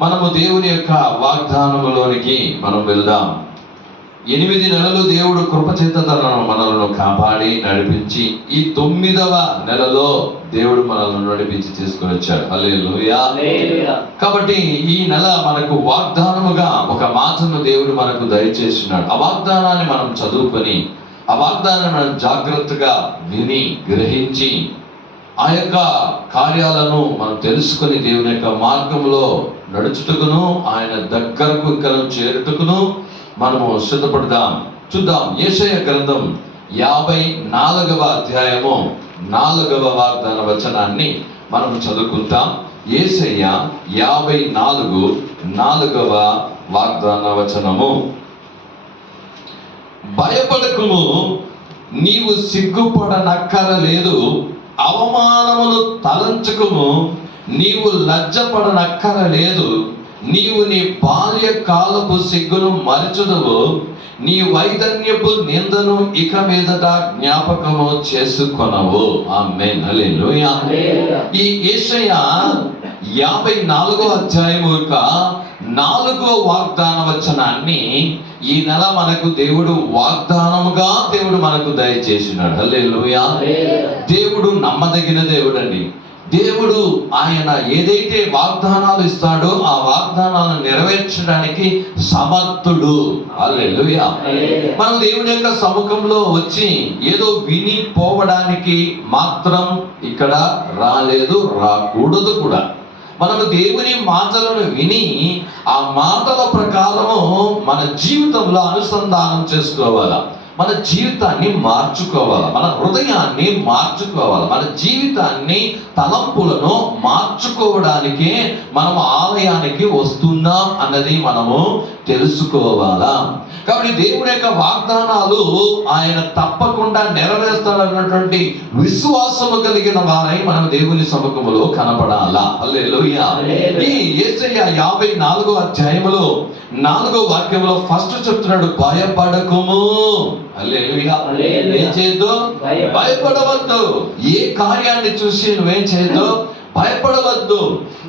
మనము దేవుని యొక్క వాగ్దానములోనికి మనం వెళ్దాం. 8 నెలలు దేవుడు కృపచేత మనలను కాపాడి నడిపించి ఈ 9వ నెలలో దేవుడు మనల్ని నడిపించి తీసుకుని వచ్చాడు. హల్లెలూయా. కాబట్టి ఈ నెల మనకు వాగ్దానముగా ఒక మాటను దేవుడు మనకు దయచేస్తున్నాడు. ఆ వాగ్దానాన్ని మనం చదువుకొని ఆ వాగ్దానాన్ని మనం జాగ్రత్తగా విని గ్రహించి ఆ యొక్క కార్యాలను మనం తెలుసుకొని దేవుని యొక్క మార్గంలో నడుచుటకును ఆయన దగ్గరకు ఇక్కడ చేరుటకును మనము సిద్ధపడదాం. చూద్దాం. యెషయా గ్రంథం 54వ అధ్యాయము 4వ వాగ్దాన వచనాన్ని మనం చదువుకుంటాం. యెషయా 54 4వ వాగ్దాన వచనము. భయపడకుము, నీవు సిగ్గుపడనక్కరలేదు. అవమానమును తలంచుకుము, నీవు లజ్జపడనక్కరలేదు. నీవు నీ బాల్య కాలపు సిగ్గును మరచుదువు, నీ వైదన్యపు నిందను ఇక మీదట జ్ఞాపకము చేసుకొనవు. ఆమేన్. హల్లెలూయా. ఈ యెషయా 54వ అధ్యాయము యొక్క 4వ వాగ్దాన వచనాన్ని ఈ నెల మనకు దేవుడు వాగ్దానముగా దేవుడు మనకు దయచేసినాడు. హల్లెలూయా. దేవుడు నమ్మదగిన దేవుడు అండి. దేవుడు ఆయన ఏదైతే వాగ్దానాలు ఇస్తాడో ఆ వాగ్దానాలను నెరవేర్చడానికి సమర్థుడు. హల్లెలూయా. మనం దేవుని యొక్క సముఖంలో వచ్చి ఏదో విని పోవడానికి మాత్రం ఇక్కడ రాలేదు, రాకూడదు కూడా. మనము దేవుని మాటలను విని ఆ మాటల ప్రకారము మన జీవితంలో అనుసంధానం చేసుకోవాలా, మన జీవితాన్ని మార్చుకోవాలి, మన హృదయాన్ని మార్చుకోవాలి, మన జీవితాన్ని తలంపులను మార్చుకోవడానికే మనం ఆలయానికి వస్తున్నాం అన్నది మనము తెలుసుకోవాలా. కాబట్టి దేవుని యొక్క వాగ్దానాలు ఆయన తప్పకుండా నెరవేరుస్తాడన్నటువంటి విశ్వాసము కలిగిన వారై మనం దేవుని సముఖములో కనపడాలా. హల్లెలూయా. ఈ యెషయా 54వ అధ్యాయములో 4వ వాక్యంలో ఫస్ట్ చెప్తున్నాడు, భయపడకుము. హల్లెలూయా. ఏం చేయొద్దు? భయపడవద్దు. ఏ కార్యాన్ని చూసి నువ్వేం చేయొద్దు? భయపడవద్దు.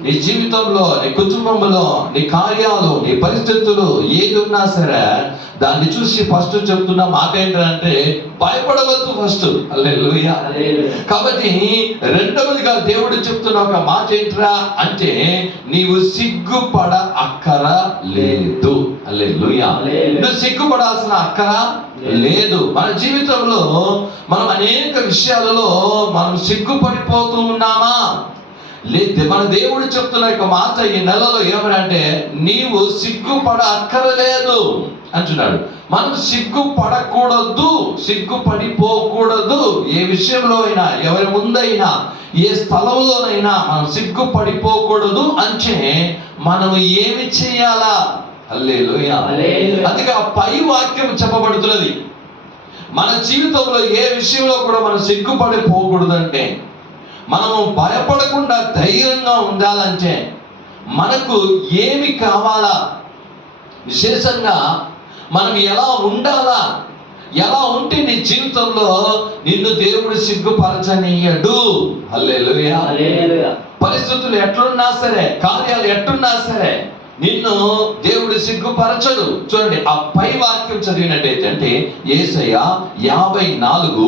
నీ జీవితంలో, నీ కుటుంబంలో, నీ కార్యాలు, నీ పరిస్థితులు ఏది ఉన్నా సరే దాన్ని చూసి ఫస్ట్ చెప్తున్న మాట ఏంటంటే భయపడవద్దు ఫస్ట్. హల్లెలూయా. కాబట్టి రెండవదిగా దేవుడు చెప్తున్న ఒక మాట ఏంట్రా అంటే నీవు సిగ్గుపడ అక్కర లేదు. హల్లెలూయా. నువ్వు సిగ్గుపడాల్సిన అక్కర లేదు. మన జీవితంలో మనం అనేక విషయాలలో మనం సిగ్గుపడిపోతూ ఉన్నామా? లేదు. మన దేవుడు చెప్తున్న యొక్క మాట ఈ నెలలో ఏమనంటే నీవు సిగ్గుపడ అక్కరలేదు అంటున్నాడు. మనం సిగ్గుపడకూడదు, సిగ్గుపడిపోకూడదు. ఏ విషయంలో అయినా, ఎవరి ముందైనా, ఏ స్థలంలోనైనా మనం సిగ్గుపడిపోకూడదు. అంటే మనం ఏమి చేయాలా? హల్లెలూయా. అందుకే ఆ పై వాక్యం చెప్పబడుతున్నది. మన జీవితంలో ఏ విషయంలో కూడా మనం సిగ్గుపడిపోకూడదు అంటే, మనము భయపడకుండా ధైర్యంగా ఉండాలంటే మనకు ఏమి కావాలా, విశేషంగా మనం ఎలా ఉండాలా, ఎలా ఉంటే నీ జీవితంలో నిన్ను దేవుడు సిగ్గుపరచనీయడు. హల్లెలూయా. పరిస్థితులు ఎట్లున్నా సరే, కార్యాలు ఎట్లున్నా సరే నిన్ను దేవుడు సిగ్గుపరచడు. చూడండి, ఆ పై వాక్యం చదివినట్టయితే అంటే యెషయా 54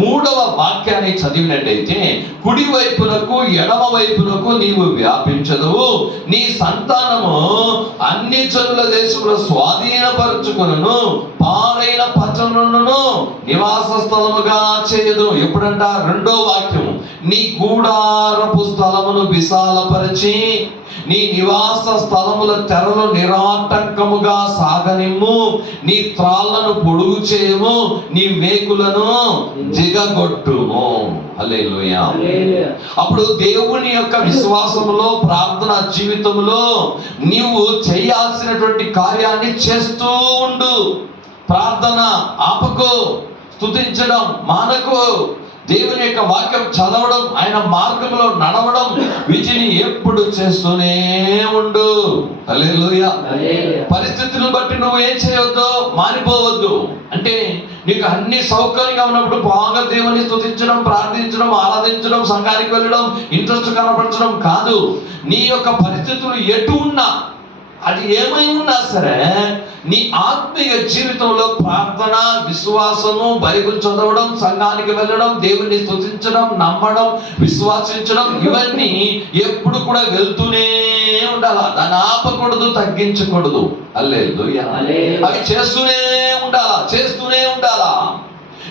3వ వాక్యాన్ని చదివినట్టయితే కుడి వైపునకు ఎడమ వైపునకు నీవు వ్యాపించదువు, నీ సంతానము అన్ని జనుల దేశంలో స్వాధీనపరచుకొనును, పాడైన పట్టణములను నివాస స్థలముగా చేయదు. ఎప్పుడంట? 2వ వాక్యము, నీ గూడారపు స్థలమును విశాలపరిచి నీ నివాస స్థలముల తెరలు నిరాటంకముగా సాగనిమ్ము, నీ త్రాళ్లను పొడుగు చేయము, నీ మేకులను జిగగొట్టుము. హల్లెలూయా. అప్పుడు దేవుని యొక్క విశ్వాసములో, ప్రార్థన జీవితంలో నీవు చేయాల్సినటువంటి కార్యాన్ని చేస్తూ ఉండు. ప్రార్థన ఆపకు, స్తుతించడం మానకు, దేవుని యొక్క వాక్యం చదవడం, ఆయన మార్గంలో నడవడం, వీటిని ఎప్పుడు చేస్తూనే ఉండు. హల్లెలూయా. పరిస్థితులను బట్టి నువ్వు ఏం చేయవద్దు, మారిపోవద్దు. అంటే నీకు అన్ని సౌకర్యంగా ఉన్నప్పుడు బాగా దేవుని స్తుతించడం, ప్రార్థించడం, ఆరాధించడం, సంఘానికి వెళ్ళడం, ఇంట్రెస్ట్ కనపరచడం కాదు. నీ యొక్క పరిస్థితులు ఎటు ఉన్నా, అది ఏమై ఉన్నా సరే, నీ ఆత్మీయ జీవితంలో ప్రార్థన, విశ్వాసము, బైబిల్ చదవడం, సంఘానికి వెళ్ళడం, దేవుని స్తుతించడం, నమ్మడం, విశ్వాసించడం, ఇవన్నీ ఎప్పుడు కూడా వెళ్తూనే ఉండాలా. దాన్ని ఆపకూడదు, తగ్గించకూడదు. హల్లెలూయా. అవి చేస్తూనే ఉండాలా.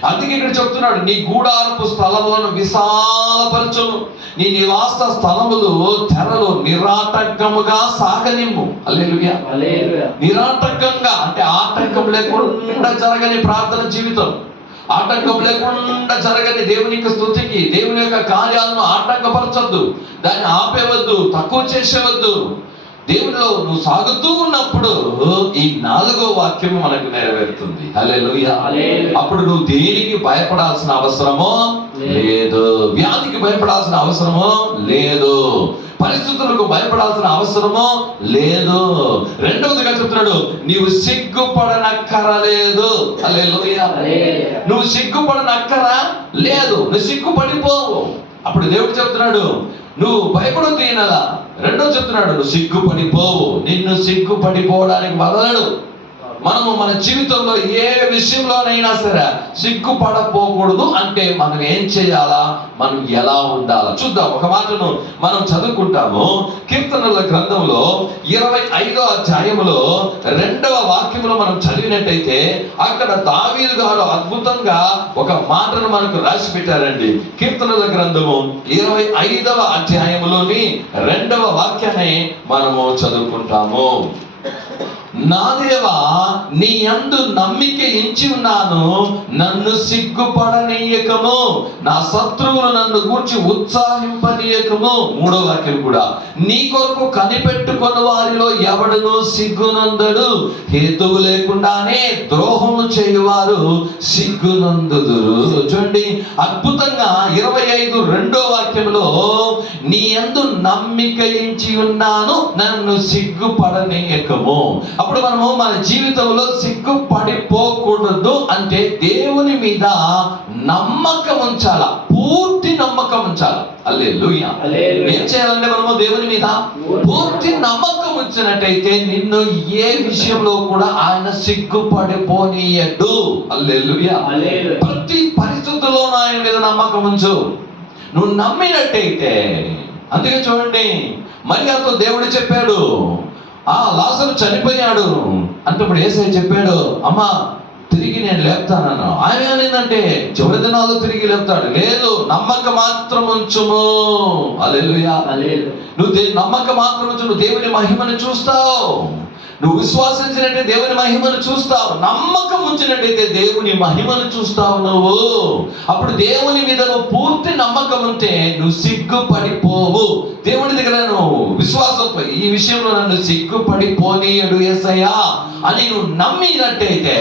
అందుకే ఇక్కడ చెప్తున్నాడు, నీ గూడారపు స్థలములను విశాలపరచును, నీ నివాస స్థలములు తెరలు నిరాటంకముగా సాగనిమ్ము. హల్లెలూయా. నిరాటంకంగా అంటే ఆటంకం లేకుండా జరగని ప్రార్థన జీవితం, ఆటంకం లేకుండా జరగని దేవుని యొక్క స్తుతికి, దేవుని యొక్క కార్యాలను ఆటంకపరచొద్దు, దాన్ని ఆపేవద్దు, తక్కువ చేసేవద్దు. దేవుడిలో నువ్వు సాగుతూ ఉన్నప్పుడు ఈ 4వ వాక్యం మనకు నెరవేరుతుంది. హల్లెలూయా. అప్పుడు నువ్వు దేనికి భయపడాల్సిన అవసరమో లేదు, వ్యాధికి భయపడాల్సిన అవసరమో లేదు, పరిస్థితులకు భయపడాల్సిన అవసరమో లేదు. రెండవదిగా చెప్తున్నాడు, నీవు సిగ్గుపడనక్కరలేదు. హల్లెలూయా. నువ్వు సిగ్గుపడనక్కర లేదు, నువ్వు సిగ్గుపడిపోవు. అప్పుడు దేవుడు చెప్తున్నాడు, నువ్వు భయపడొద్దు ఈయనలా. రెండో చెప్తున్నాడు, నువ్వు సిగ్గుపడిపోవు. నిన్ను సిగ్గుపడిపోవడానికి వదలడు. మనము మన జీవితంలో ఏ విషయంలోనైనా సరే సిగ్గుపడపోకూడదు. అంటే మనం ఏం చేయాలా, మనం ఎలా ఉండాలా చూద్దాం. ఒక మాటను మనం చదువుకుంటాము. కీర్తనల గ్రంథంలో 25వ అధ్యాయములో 2వ వాక్యములో మనం చదివినట్టయితే అక్కడ దావీదు గారు అద్భుతంగా ఒక మాటను మనకు రాసి పెట్టారండి. కీర్తనల గ్రంథము 25వ అధ్యాయములోని 2వ వాక్యాన్ని మనము చదువుకుంటాము. నా దేవా, నీ యందు నమ్మిక ఎంచి ఉన్నాను, నన్ను సిగ్గుపడనీయకము, నా శత్రువులు నన్ను గూర్చి ఉత్సాహింపనీయకము. 3వ వాక్యం కూడా, నీ కొరకు కనిపెట్టుకున్న వారిలో ఎవడును సిగ్గునందడు, హేతువు లేకుండానే ద్రోహము చేయువారు సిగ్గునందుదురు. చూడండి, అద్భుతంగా 25 2వ వాక్యంలో, నీ యందు నమ్మిక ఎంచి ఉన్నాను, నన్ను సిగ్గుపడనీయకము. అప్పుడు మనము మన జీవితంలో సిగ్గుపడిపోకూడదు. అంటే దేవుని మీద నమ్మకం ఉంచాల, పూర్తి నమ్మకం ఉంచాలి. హల్లెలూయా. ఏం చేయాలంటే మనము దేవుని మీద పూర్తి నమ్మకం ఉంచినట్టయితే నిన్ను ఏ విషయంలో కూడా ఆయన సిగ్గుపడిపోనీయడు. హల్లెలూయా. ప్రతి పరిస్థితుల్లో ఆయన మీద నమ్మకం ఉంచు. నువ్వు నమ్మినట్టయితే, అందుకే చూడండి, మరియాతో దేవుడు చెప్పాడు, లాజరు చనిపోయాడు అంటే ఇప్పుడు యేసయ్య చెప్పాడు, అమ్మా తిరిగి నేను లేపుతానన్నా. ఆయన ఏమైందంటే చివరి దినాల్లో తిరిగి లేపుతాడు. లేదు, నమ్మకం మాత్రం ఉంచుము. హల్లెలూయా. నువ్వు నమ్మకం మాత్రం ఉంచు, నువ్వు దేవుని మహిమను చూస్తావు. నువ్వు విశ్వాసించినట్టే దేవుని మహిమను చూస్తావు. నమ్మకం ఉంచినట్టయితే దేవుని మహిమను చూస్తావు నువ్వు. అప్పుడు దేవుని మీద నువ్వు పూర్తి నమ్మకం ఉంటే నువ్వు సిగ్గుపడిపోవు. దేవుని దగ్గర నువ్వు విశ్వాసంపై ఈ విషయంలో నన్ను సిగ్గుపడిపోనీయడు యేసయ్యా అని నువ్వు నమ్మినట్టయితే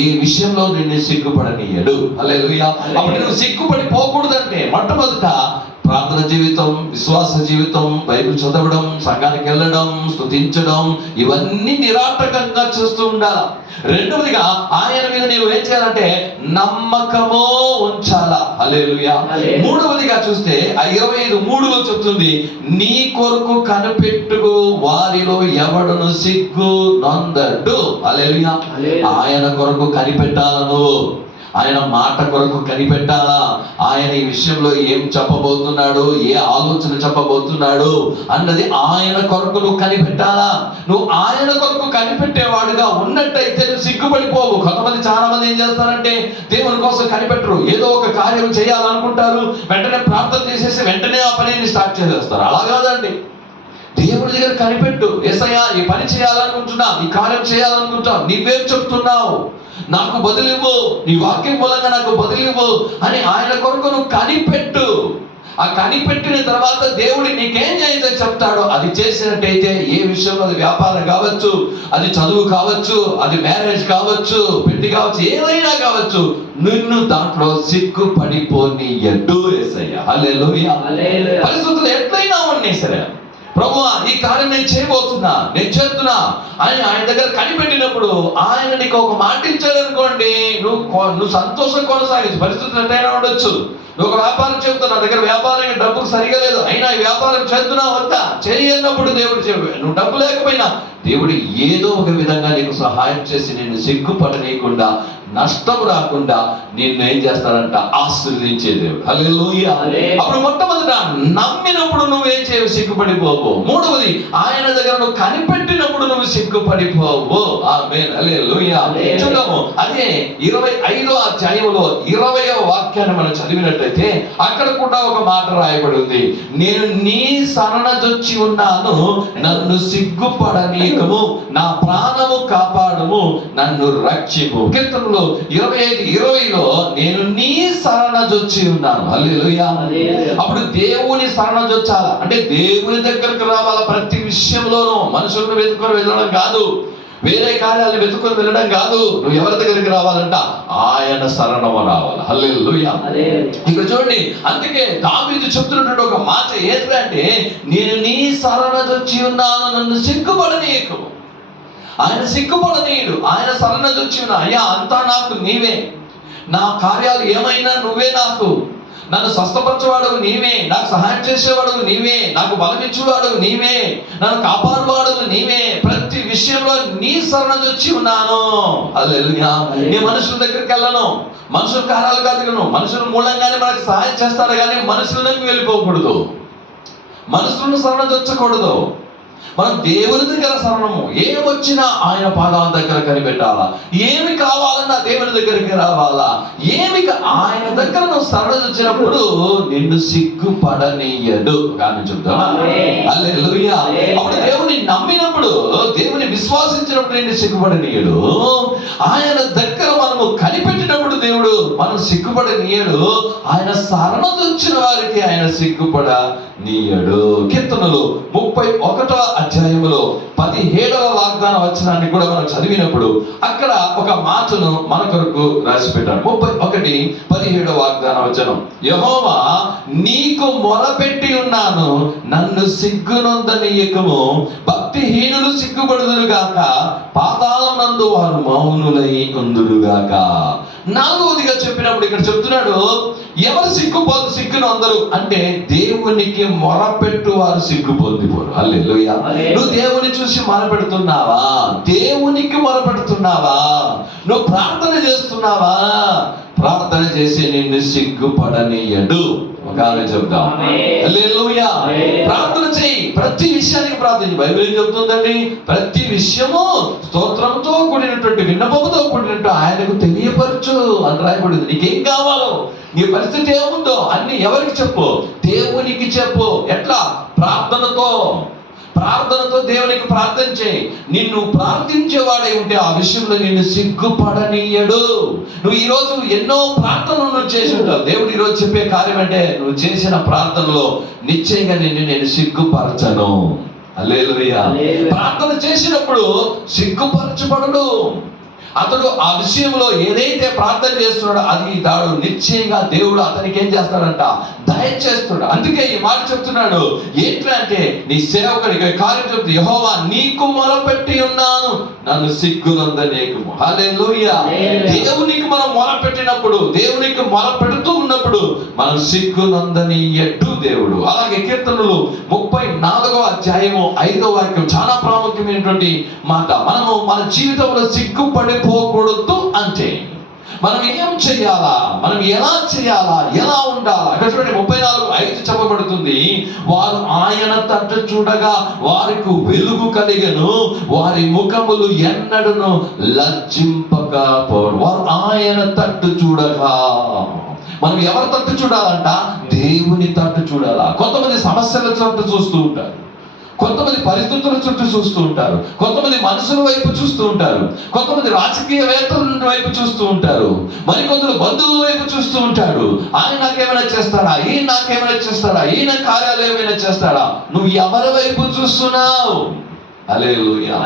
ఏ విషయంలో నిన్ను సిగ్గుపడనీయడు. హల్లెలూయా. అప్పుడు నువ్వు సిగ్గుపడిపోకూడదంటే మొట్టమొదట ప్రార్థన జీవితం, విశ్వాస జీవితం, బైబిల్ చదవడం, సంఘానికి వెళ్ళడం, స్తుతించడం, ఇవన్నీ నిరాటకంగా చేస్తూ ఉండాలి. రెండవదిగా ఆయన మీద నీవు ఏం చేయాలంటే నమ్మకము ఉంచాలా. హల్లెలూయా. మూడవదిగా చూస్తే ఆ 25:3లో చెప్తుంది, నీ కొరకు కనిపెట్టుకు వారిలో ఎవడును సిగ్గు నొందడు. హల్లెలూయా. ఆయన కొరకు కనిపెట్టాలా, నువ్వు ఆయన మాట కొరకు కనిపెట్టాలా. ఆయన ఈ విషయంలో ఏం చెప్పబోతున్నాడు, ఏ ఆలోచన చెప్పబోతున్నాడు అన్నది ఆయన కొరకు నువ్వు కనిపెట్టాలా. నువ్వు ఆయన కొరకు కనిపెట్టేవాడుగా ఉన్నట్టయితే నువ్వు సిగ్గుపడిపోవు. కొంతమంది చాలా మంది ఏం చేస్తారంటే దేవుని కోసం కనిపెట్టరు, ఏదో ఒక కార్యం చేయాలనుకుంటారు, వెంటనే ప్రార్థన చేసేసి వెంటనే ఆ పనిని స్టార్ట్ చేసేస్తారు. అలా కాదండి, దేవుడి దగ్గర కనిపెట్టు. యేసయ్యా ఈ పని చేయాలనుకుంటున్నా, ఈ కార్యం చేయాలనుకుంటున్నావు, నీవేం చెప్తున్నావు, నాకు బదులివ్వు, నీ వాక్యం మూలంగా నాకు బదులివ్వు అని ఆయన కొరకు నువ్వు కనిపెట్టు. ఆ కనిపెట్టిన తర్వాత దేవుడు నీకేం చేయదో చెప్తాడో అది చేసినట్టయితే, ఏ విషయంలో, అది వ్యాపారం కావచ్చు, అది చదువు కావచ్చు, అది మ్యారేజ్ కావచ్చు, పెళ్లి కావచ్చు, ఏదైనా కావచ్చు, నిన్ను దాంట్లో సిగ్గుపడిపోనీయడు యేసయ్య. హల్లెలూయా. పరిస్థితులు ఎట్లయినా ఉన్నాయి సరే, ప్రభువా ఈ కార్యం నేను చేయబోతున్నా, నేను చేస్తున్నా అని ఆయన దగ్గర కనిపెట్టినప్పుడు ఆయన నీకు ఒక మాట ఇచ్చాడు అనుకోండి, నువ్వు సంతోషం కొనసాగించు. పరిస్థితులు ఎట్లయినా ఉండొచ్చు. నువ్వు ఒక వ్యాపారం చెబుతున్నా, నా దగ్గర వ్యాపారం డబ్బులు సరిగా లేదు, అయినా ఈ వ్యాపారం చేస్తున్నా వద్దా, చేయన్నప్పుడు దేవుడు చెప్పు, నువ్వు డబ్బు లేకపోయినా దేవుడు ఏదో ఒక విధంగా నీకు సహాయం చేసి నిన్ను సిగ్గుపడనీయకుండా, నష్టం రాకుండా నిన్ను ఏం చేస్తాడంట, ఆశీర్వదించే దేవుడు. హల్లెలూయా. అప్పుడు మొట్టమొదట నమ్మినప్పుడు నువ్వేం చేయవు, సిగ్గుపడిపోవు. మూడవది ఆయన దగ్గర నువ్వు కనిపెట్టినప్పుడు నువ్వు సిగ్గుపడిపోవు. ఆమేన్. హల్లెలూయా. చూద్దాము, అదే 25వ అధ్యాయంలో 20వ వాక్యాన్ని మనం చదివినట్లయితే అక్కడ కూడా ఒక మాట రాయబడి ఉంది. నేను నీ శరణజొచ్చి ఉన్నాను, నన్ను సిగ్గుపడనీయకము, నా ప్రాణము కాపాడము, నన్ను రక్షింపు. కీర్తనలో 25:20లో నేను నీ శరణజొచ్చి ఉన్నాను. హల్లెలూయా. అప్పుడు దేవుని శరణజొచ్చాల అంటే దేవుని దగ్గరకు రావాలా. ప్రతి విషయంలోనూ మనుషులను వెతుకొని వెళ్ళడం కాదు, వేరే కార్యాలు వెతుకొని వెళ్ళడం కాదు. నువ్వు ఎవరి దగ్గరికి రావాలంట, ఆయన శరణము రావాలి. హల్లెలూయా. ఇక్కడ చూడండి, అందుకే దావీదు చెప్తున్నటువంటి ఒక మాట ఏంటంటే, నేను నీ శరణజొచ్చి ఉన్నాను, నన్ను సిగ్గుపడనీయకు. ఆయన సిగ్గుపడనీయుడు, ఆయన శరణజొచ్చి ఉన్నా, అయ్యా అంతా నాకు నీవే, నా కార్యాలు ఏమైనా నువ్వే, నన్ను స్వస్థపరచేవాడు నీవే, నాకు సహాయం చేసేవాడు నీవే, నాకు బలమిచ్చేవాడు నీవే, నన్ను కాపాడువాడు నీవే, ప్రతి విషయంలో నీ శరణజొచ్చి ఉన్నాను. హల్లెలూయా. నీ మనుషుల దగ్గరికి వెళ్ళను, మనుషుల కార్యాలు కాదు, మనుషుల మూలంగానే మనకు సహాయం చేస్తాడు, కానీ మనుషులకు వెళ్ళిపోకూడదు, మనుషులను శరణజొచ్చకూడదు. మనం దేవుని దగ్గర శరణము, ఏమొచ్చినా ఆయన పాదాల దగ్గర కనిపెట్టాలా. ఏమి కావాలన్నా దేవుని దగ్గరికి రావాలా. ఆయన దగ్గర నువ్వు శరణొచ్చినప్పుడు నిన్ను సిగ్గుపడనీయడు. కానీ చెప్తావా. హల్లెలూయా. అప్పుడు దేవుని నమ్మినప్పుడు, దేవుని విశ్వాసించినప్పుడు నిన్ను సిగ్గుపడనీయడు. ఆయన దగ్గర మనము కనిపెట్టినప్పుడు దేవుడు మనం సిగ్గుపడనీయడు. ఆయన శరణొచ్చిన వారికి ఆయన సిగ్గుపడనీయడు. కీర్తనలు 31వ అధ్యాయంలో 17వ వాగ్దాన వచనాన్ని కూడా మనం చదివినప్పుడు అక్కడ ఒక మాటను మన కొరకు రాసి పెట్టాడు. 31:17 వాగ్దాన వచనం, యెహోవా నీకు మొరపెట్టి ఉన్నాను, నన్ను సిగ్గునొందనీయకము, భక్తిహీనులు సిగ్గుపడుదురు గాక, పాతాళం నందు వారు మౌనులై ఉందురుగాక. 4వదిగా చెప్పినప్పుడు ఇక్కడ చెప్తున్నాడు, ఎవరు సిగ్గునొందరు అంటే దేవునికి మొరపెట్టు వారు సిగ్గుపొందిపోరు. హల్లెలూయా. నువ్వు దేవుని చూసి మొరపెడుతున్నావా, దేవునికి మొరపెడుతున్నావా, నువ్వు ప్రార్థన చేస్తున్నావా, ప్రార్థన చేసి నిన్ను సిగ్గుపడనీయడు. ఒక చెప్తాం. హల్లెలూయా. ప్రార్థన చేయి, ప్రతి విషయానికి ప్రార్థన. బైబిల్ ఏం చెప్తుందండి, ప్రతి విషయము స్తోత్రంతో కూడినటువంటి, విన్నపముతో కూడినట్టు ఆయనకు తెలియపరచు అని రాయబడింది. నీకేం కావాలో, నీ పరిస్థితి ఏముందో అన్ని ఎవరికి చెప్పు, దేవునికి చెప్పు. ఎట్లా? ప్రార్థనతో దేవునికి ప్రార్థన చేయి. నిన్ను ప్రార్థించేవాడై ఉంటే ఆ విషయంలో నిన్ను సిగ్గుపడనీయడు. నువ్వు ఈరోజు ఎన్నో ప్రార్థనలు చేసి ఉంటావు. దేవుడు ఈరోజు చెప్పే కార్యం అంటే, నువ్వు చేసిన ప్రార్థనలో నిశ్చయంగా నేను సిగ్గుపరచను. హల్లెలూయా. ప్రార్థన చేసినప్పుడు సిగ్గుపరచబడడు. అతడు ఆ విషయంలో ఏదైతే ప్రార్థన చేస్తున్నాడో అది దాడు నిశ్చయంగా దేవుడు అతనికి ఏం చేస్తాడంట, దయచేస్తాడు. అందుకే ఈ మాట చెప్తున్నాడు ఏంటంటే, నీ సేవకుడికి కార్యం చెప్తూ, యెహోవా నీకు మొరపెట్టి ఉన్నాను, నన్ను సిగ్గునందనీయకుము. హల్లెలూయా. దేవునికి మనం మొరపెట్టినప్పుడు, దేవునికి మొరపెడుతూ ఉన్నప్పుడు మనం సిగ్గునందనీయడు దేవుడు. అలాగే కీర్తనలు 34వ అధ్యాయము 5వ వాక్యం చాలా ప్రాముఖ్యమైనటువంటి మాట. మనము మన జీవితంలో సిగ్గుపడిపోకూడదు అంటే మనం ఏం చెయ్యాలా, మనం ఎలా చేయాలా, ఎలా ఉండాలా? అక్కడ చూడండి 34:5 చెప్పబడుతుంది, వారు ఆయన తట్టు చూడగా వారికి వెలుగు కలిగెను, వారి ముఖములు ఎన్నడను లజ్జింపకపోరు. వారు ఆయన తట్టు చూడగా. మనం ఎవరి తట్టు చూడాలంట? దేవుని తట్టు చూడాలా. కొంతమంది సమస్యల తట్టు చూస్తూ ఉంటారు, కొంతమంది పరిస్థితుల చుట్టూ చూస్తూ ఉంటారు, కొంతమంది మనుషుల వైపు చూస్తూ ఉంటారు, కొంతమంది రాజకీయవేత్తల వైపు చూస్తూ ఉంటారు, మరికొందరు బంధువుల వైపు చూస్తూ ఉంటాడు. ఆయన నాకేమైనా చేస్తాడా, ఈయన నాకేమైనా చేస్తాడా, ఈయన కార్యాలు ఏమైనా చేస్తాడా? నువ్వు ఎవరి వైపు చూస్తున్నావు? హల్లెలూయా.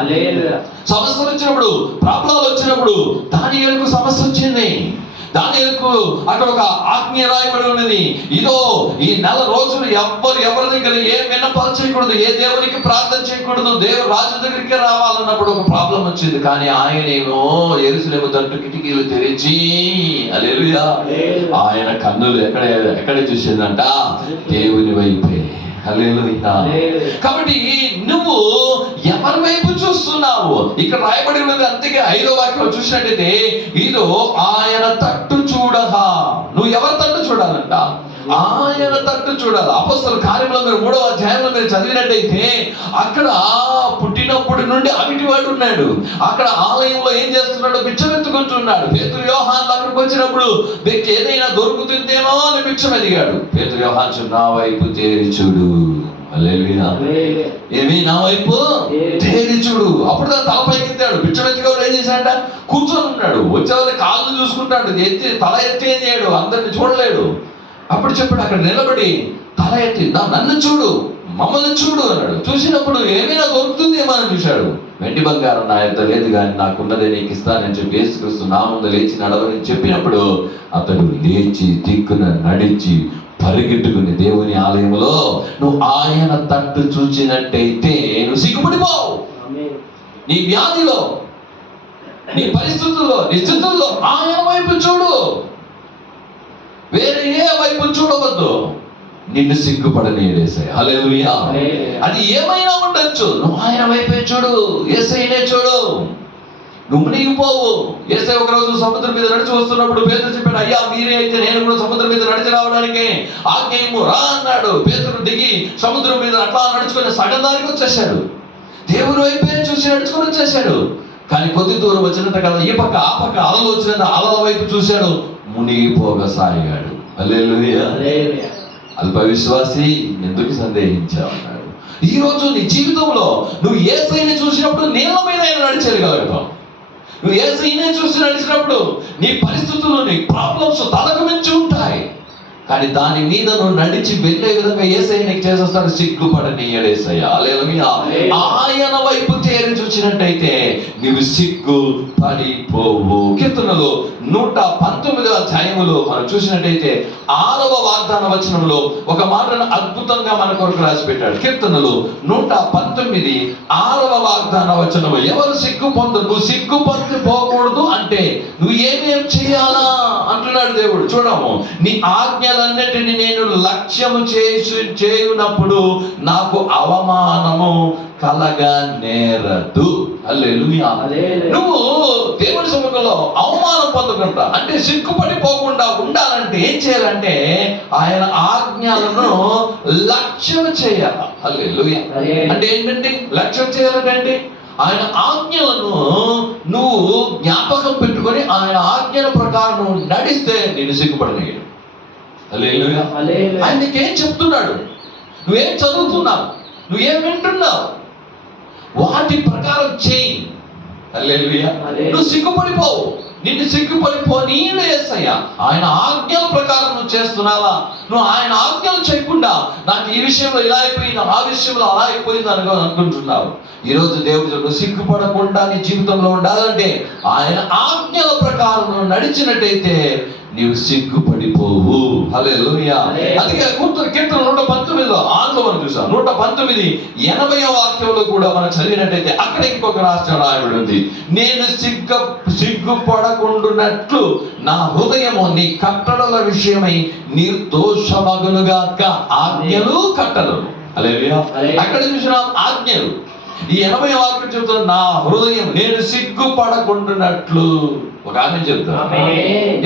సమస్య వచ్చినప్పుడు, ప్రాబ్లాలు వచ్చినప్పుడు, దానియేలుకు సమస్య వచ్చింది. దానియేలుకు అక్కడ ఒక ఆజ్ఞ రాయబడి ఉన్నది, ఇదో ఈ 4 రోజులు ఎవరి దగ్గర ఏ విన్నపాలు చేయకూడదు, ఏ దేవునికి ప్రార్థన చేయకూడదు, దేవుడు రాజు దగ్గరికి రావాలన్నప్పుడు ఒక ప్రాబ్లం వచ్చింది. కానీ ఆయనేమో యెరూషలేము తట్టు కిటికీలు తెరిచి, హల్లెలూయా, ఆయన కన్నులు ఎక్కడే చూసిందంట? దేవుని వైపే. హల్లెలూయా. కాబట్టి నువ్వు ఎవరి వైపు చూస్తున్నావు? ఇక్కడ రాయబడి ఉన్నది. అందుకే 5వ వాక్యంలో చూసినట్టయితే, ఇదో ఆయన తట్టు చూడగా. నువ్వు ఎవరి తట్టు చూడాలంట? ఆయన తట్టు చూడాలి. అపోస్తలుల కార్యములు మీరు 3వ అధ్యాయంలో మీరు చదివినట్టయితే, అక్కడ పుట్టినప్పటి నుండి అవిటివాడు ఉన్నాడు. అక్కడ ఆలయంలో ఏం చేస్తున్నాడు? బిచ్చమెత్తుకుంటున్నాడు. పేతురు యోహాను అక్కడికి వచ్చినప్పుడు ఏదైనా దొరుకుతుందేమో అని బిచ్చం ఎదిగాడు. పేతురు యోహాను, నా వైపు తేరి చూడు. హల్లెలూయా. ఏమి? నా వైపు తేరి చూడు. అప్పుడు తలపైకి ఎత్తాడు. బిచ్చమెత్తుకోడు ఏం చేశాడ? కూర్చొని ఉన్నాడు. వచ్చేవాళ్ళ కాళ్ళు చూసుకుంటాడు, తల ఎత్తి ఏం చేయడు, అందరిని చూడలేడు. అప్పుడు చెప్పాడు, అక్కడ నిలబడి తల ఎత్తి నన్ను చూడు, మమ్మల్ని చూడు అన్నాడు. చూసినప్పుడు ఏమైనా దొరుకుతుందేమో అని చూశాడు. వెండి బంగారం నా యొక్క లేదు, కానీ నాకున్నదే నీకు ఇస్తానని చెప్పి యేసుక్రీస్తు నా ముందు లేచి నడవని చెప్పినప్పుడు అతడు లేచి దిక్కున నడిచి పరిగెట్టుకుని దేవుని ఆలయంలో, నువ్వు ఆయన తట్టు చూచినట్టయితే నువ్వు సిగ్గుపడిపోవు. నీ వ్యాధిలో, నీ పరిస్థితుల్లో, నీ స్థితుల్లో ఆయన వైపు చూడు, వేరే ఏ వైపు చూడవద్దు. నిన్ను సిగ్గుపడనీయడు యేసయ్య. హల్లెలూయా. అది ఏమైనా ఉండొచ్చు, నువ్వు ఆయన వైపే చూడు, యేసయ్యనే చూడు, నువ్వు మునిగిపోవు. యేసయ్య ఒకరోజు సముద్రం మీద నడిచి వస్తున్నప్పుడు పేతురు చెప్పాడు, అయ్యా మీరే అయితే నేను కూడా సముద్రం మీద నడిచి రావడానికి ఆజ్ఞయము రా అన్నాడు. పేతురు దిగి సముద్రం మీద అట్లా నడుచుకుని సగం దానికి వచ్చేసాడు. దేవుని వైపే చూసి నడుచుకొని వచ్చేసాడు. కానీ కొద్ది దూరం వచ్చినంత కదా ఈ పక్క ఆ పక్క అలలు వచ్చిన అలల వైపు చూశాడు, మునిగిపోగా సాగాడు. హల్లెలూయా. అల్ప విశ్వాసి, ఎందుకు సందేహించావు అన్నాడు. ఈ రోజు నీ జీవితంలో నువ్వు యేసయ్యని చూసినప్పుడు నీళ్ళ మీద నడిచేయగలుగుతావు. నువ్వు యేసయ్యనే చూసి నడిచినప్పుడు నీ పరిస్థితులు, నీ ప్రాబ్లమ్స్ తలకు మించి ఉంటాయి. కానీ దాని మీద నువ్వు నడిచి వెళ్ళే విధంగా యేసయ్య నీకు చేసేస్తాడు. సిగ్గుపడనీయడు యేసయ్య. హల్లెలూయా. ఆయన వైపు తేరి చూసినట్టయితే నువ్వు సిగ్గు పడిపోవు. కీర్తనలు 119వ అధ్యాయములో మనం చూసినట్టయితే 6వ వాగ్దాన వచనంలో ఒక మాటను అద్భుతంగా మన కొరకు రాసి పెట్టాడు. కీర్తనలు 119 6వ వాగ్దాన వచనము, ఎవరు సిగ్గు పొందరు, నువ్వు సిగ్గు పొందిపోకూడదు అంటే నువ్వు ఏమేం చేయాలా అంటున్నాడు దేవుడు. చూడము, నీ ఆజ్ఞలన్నిటిని నేను లక్ష్యము చేయునప్పుడు నాకు అవమానము కలగా నేరదు. హల్లెలూయా. నువ్వు దేవుని సముఖంలో అవమానం పొందకుండా, అంటే సిగ్గుపడిపోకుండా ఉండాలంటే ఏం చేయాలంటే ఆయన ఆజ్ఞలను లక్ష్యం చేయాలి. హల్లెలూయా. అంటే ఏంటండి లక్ష్యం చేయాలంటే ఆయన ఆజ్ఞలను నువ్వు జ్ఞాపకం పెట్టుకొని ఆయన ఆజ్ఞల ప్రకారం నువ్వు నడిస్తే నేను సిగ్గుపడలేడు. హల్లెలూయా. ఆయన నీకేం చెప్తున్నాడు, నువ్వేం చదువుతున్నావు, నువ్వేం వింటున్నావు, వాటి ప్రకారం చేయి. హల్లెలూయా. నువ్వు సిగ్గుపడిపోవు, నిన్ను సిగ్గుపడిపోనీయడు యేసయ్య. ఆయన ఆజ్ఞల ప్రకారం నువ్వు చేస్తున్నావా? నువ్వు ఆయన ఆజ్ఞలు చేయకుండా నాకు ఈ విషయంలో ఇలా అయిపోయింది, ఆ విషయంలో అలా అయిపోయింది అనుకుంటున్నావు. ఈరోజు దేవుడు నువ్వు సిగ్గుపడకుండా నీ జీవితంలో ఉండాలంటే ఆయన ఆజ్ఞల ప్రకారం నువ్వు నడిచినట్టయితే నీవు సిగ్గుపడిపోవు. హల్లెలూయా. అందుకే కీర్తన 119లో 6లో మనం చూసాం. 119 80వ వాక్యంలో కూడా మనం చదివినట్టయితే అక్కడ ఇంకొక రాష్ట్రం రాయబడి ఉంది, నేను సిగ్గుపడకుండునట్లు నా హృదయము నీ కట్టడల విషయమై నిర్దోషమగునుగాక. ఆజ్ఞలు కట్టడలు. హల్లెలూయా. అక్కడ చూసిన ఆజ్ఞలు. ఈ 80వ వాక్యం చెప్తున్నా, నా హృదయం నేను సిగ్గుపడకుండునట్లు. ఒక ఆమె చెప్తా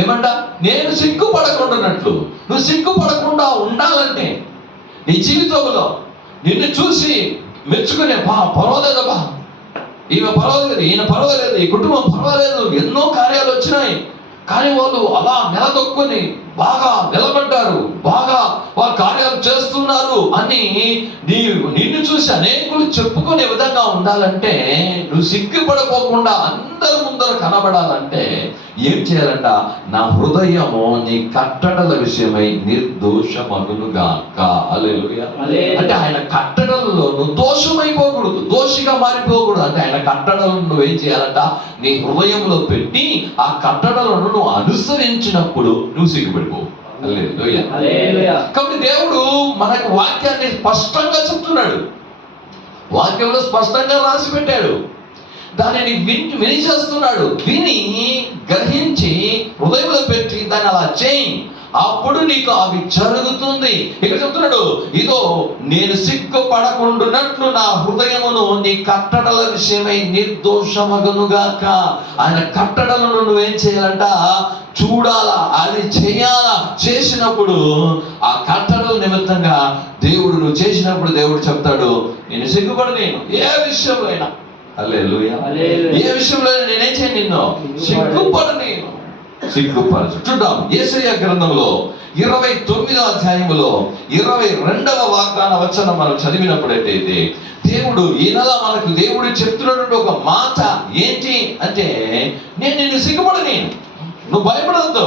ఏమంట, నేను సిగ్గుపడకుండానట్లు. నువ్వు సిగ్గుపడకుండా ఉండాలంటే నీ జీవితంలో నిన్ను చూసి మెచ్చుకునే పర్వాలేదబ్బా, ఈమె పర్వాలేదు, ఈయన పర్వాలేదు, ఈ కుటుంబం పర్వాలేదు, ఎన్నో కార్యాలు వచ్చినాయి, కానీ వాళ్ళు అలా నిలదొక్కుని బాగా నిలబడ్డారు, బాగా వారు కార్యాలు చేస్తున్నారు అని నిన్ను చూసి అనేకులు చెప్పుకునే విధంగా ఉండాలంటే, నువ్వు సిగ్గుపడిపోకుండా అందరి ముందర కనబడాలంటే ఏం చేయాలంట? నా హృదయము నీ కట్టడల విషయమై నిర్దోషమగునుగాక. హల్లెలూయా. అంటే ఆయన కట్టడలలో నువ్వు దోషమైపోకూడదు, దోషిగా మారిపోకూడదు. అంటే ఆయన కట్టడలను నువ్వేం చేయాలంట? నీ హృదయంలో పెట్టి ఆ కట్టడలను నువ్వు అనుసరించినప్పుడు నువ్వు సిగ్గుపడిపోవు. హల్లెలూయా. కాబట్టి దేవుడు మనకు వాక్యాన్ని స్పష్టంగా చెప్తున్నాడు, వాక్యంలో స్పష్టంగా రాసి పెట్టాడు. దానిని విని చేస్తున్నాడు. విని గ్రహించి హృదయంలో పెట్టి దాన్ని అలా చేయి, అప్పుడు నీకు అవి జరుగుతుంది. ఇక్కడ చెప్తున్నాడు, ఇదో నేను సిగ్గుపడకుండానట్లు నా హృదయమును నీ కట్టడల విషయమై నిర్దోషమగునుగాక. ఆయన కట్టడలను నువ్వేం చేయాలంట? చూడాలా, అది చేయాలా. చేసినప్పుడు ఆ కట్టడల నిమిత్తంగా దేవుడు నువ్వు చేసినప్పుడు దేవుడు చెప్తాడు, నేను సిగ్గుపడ, నేను ఏ విషయంలో అయినా, హల్లెలూయా, ఏ విషయంలో నేనేం చేయను, నిన్ను సిగ్గుపడ, నేను సిగ్గుపరచు. చూద్దాం యేషయా గ్రంథంలో 29వ అధ్యాయములో 22వ వాగ్దాన వచనం మనం చదివినప్పుడైతే దేవుడు ఈయనలా మనకు దేవుడు చెప్తున్నటువంటి ఒక మాట ఏంటి అంటే, నేను నిన్ను సిగ్గుపడని, నువ్వు భయపడద్దు.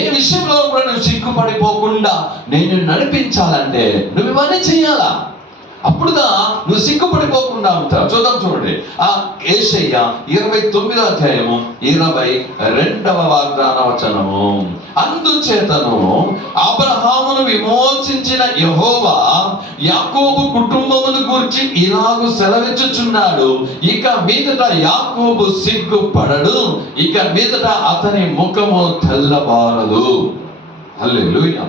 ఏ విషయంలో కూడా నువ్వు సిగ్గుపడిపోకుండా నేను నడిపించాలంటే నువ్వు ఇవన్నీ చేయాలా, అప్పుడుగా నువ్వు సిగ్గుపడిపోకుండా ఉంటావు. చూడండి ఆ యేషయ్య 29వ అధ్యాయము 22వ వాగ్దాన వచనము. అందుచేతను అబ్రహామును విమోచించిన యెహోవా యాకోబు కుటుంబమును గూర్చి ఇలాగు సెలవిచ్చుచున్నాడు, ఇక మీదట యాకోబు సిగ్గుపడడు, ఇక మీదట అతని ముఖము తెల్లబారదు. హల్లెలూయా.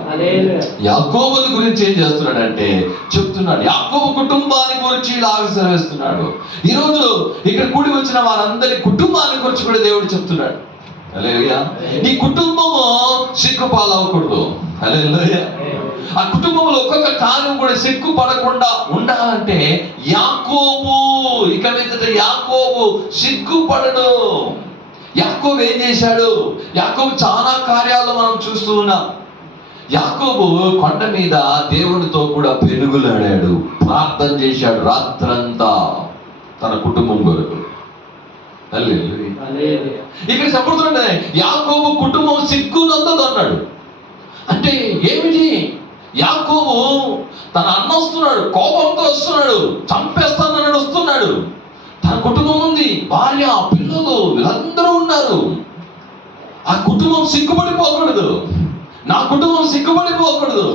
యాకోబుని గురించి ఏం చేస్తున్నాడంటే చెప్తున్నాడు, యాకోబు కుటుంబాన్ని గురించి ఇలాగ సెలవిస్తున్నాడు. ఈరోజు ఇక్కడ కూడి వచ్చిన వారందరి కుటుంబాన్ని గురించి కూడా దేవుడు చెప్తున్నాడు. హల్లెలూయా. నీ కుటుంబము సిగ్గుపాలవకూడదు. హల్లెలూయా. ఆ కుటుంబంలో ఒక్కొక్క కార్యం కూడా సిగ్గుపడకుండా ఉండాలంటే యాకోబు, ఇక మీదట యాకోబు సిగ్గుపడడు. యాకోబు ఏం చేశాడు? యాకోబు చాలా కార్యాలు మనం చూస్తూ ఉన్నాం. యాకోబు కొండ మీద దేవునితో కూడా పెనుగులాడాడు, ప్రార్థన చేశాడు రాత్రంతా తన కుటుంబం కొరకు. ఇక్కడ చెప్పబడుతుండే యాకోబు కుటుంబం సిగ్గునందదు అన్నాడు. అంటే ఏమిటి? యాకోబు తన అన్న వస్తున్నాడు, కోపంతో వస్తున్నాడు, చంపేస్తానని వస్తున్నాడు. తన కుటుంబం ఉంది, భార్య, పిల్లలు, వీళ్ళందరూ ఉన్నారు. ఆ కుటుంబం సిగ్గుపడిపోకూడదు, నా కుటుంబం సిగ్గుపడిపోకూడదు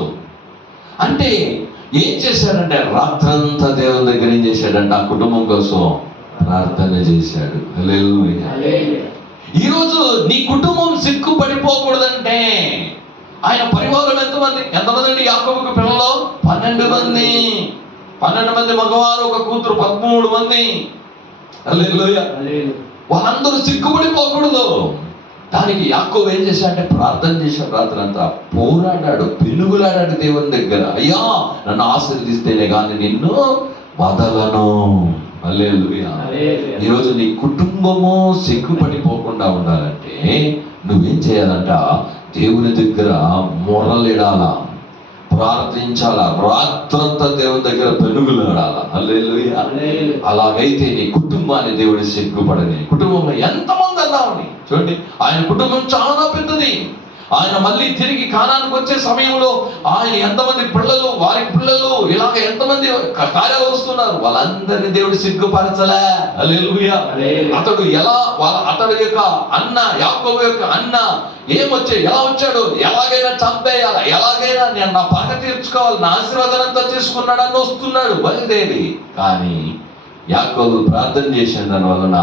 అంటే ఏం చేశాడంటే రాత్రంతా దేవుని దగ్గర ఏం చేశాడంటే ఆ కుటుంబం కోసం ప్రార్థన చేశాడు. హల్లెలూయా. ఈరోజు నీ కుటుంబం సిగ్గుపడిపోకూడదంటే ఆయన పరివారం ఎంతమంది అండి? యాకోబుకు పిల్లలు 12 మంది. 12 మంది మగవారు, ఒక కూతురు, 13 మంది. హల్లెలూయా. వాళ్ళందరూ సిగ్గుపడిపోకూడదు. దానికి యాకోబు ఏం చేశాడంటే ప్రార్థన చేశాడు, రాత్రంతా పోరాడాడు, పెనుగులాడాడు దేవుని దగ్గర. అయ్యా నన్ను ఆశీర్వదిస్తేనే కానీ నిన్ను వదలను. హల్లెలూయా. ఈరోజు నీ కుటుంబము సిగ్గుపడిపోకుండా ఉండాలంటే నువ్వేం చేయాలంట? దేవుని దగ్గర మొరలిడాలా, ప్రార్థించాలా, రాత్రంతా దేవుని దగ్గర పెనుగులాడాలా. హల్లెలూయా. అలాగైతే నీ కుటుంబాన్ని దేవుడి సిగ్గుపడని. కుటుంబంలో ఎంతమంది అన్నామని చూడండి, ఆయన కుటుంబం చాలా పెద్దది. ఆయన మళ్ళీ తిరిగి కానానికి వచ్చే సమయంలో ఆయన ఎంతమంది పిల్లలు, వారికి పిల్లలు, ఇలాగ ఎంతమంది కార్యాలు వస్తున్నారు, వాళ్ళందరినీ దేవుడు సిగ్గుపరచలే. హల్లెలూయా. అతడు అతడు యొక్క అన్న, యాకోబు యొక్క అన్న ఎలా వచ్చాడు? ఎలాగైనా చంపేయాలి, ఎలాగైనా నేను నా పగ తీర్చుకోవాలి, నా ఆశీర్వాదం అంతా తీసుకున్నాడని వస్తున్నాడు బయలుదేరి. కానీ యాకోబు ప్రార్థన చేసిన దాని వలన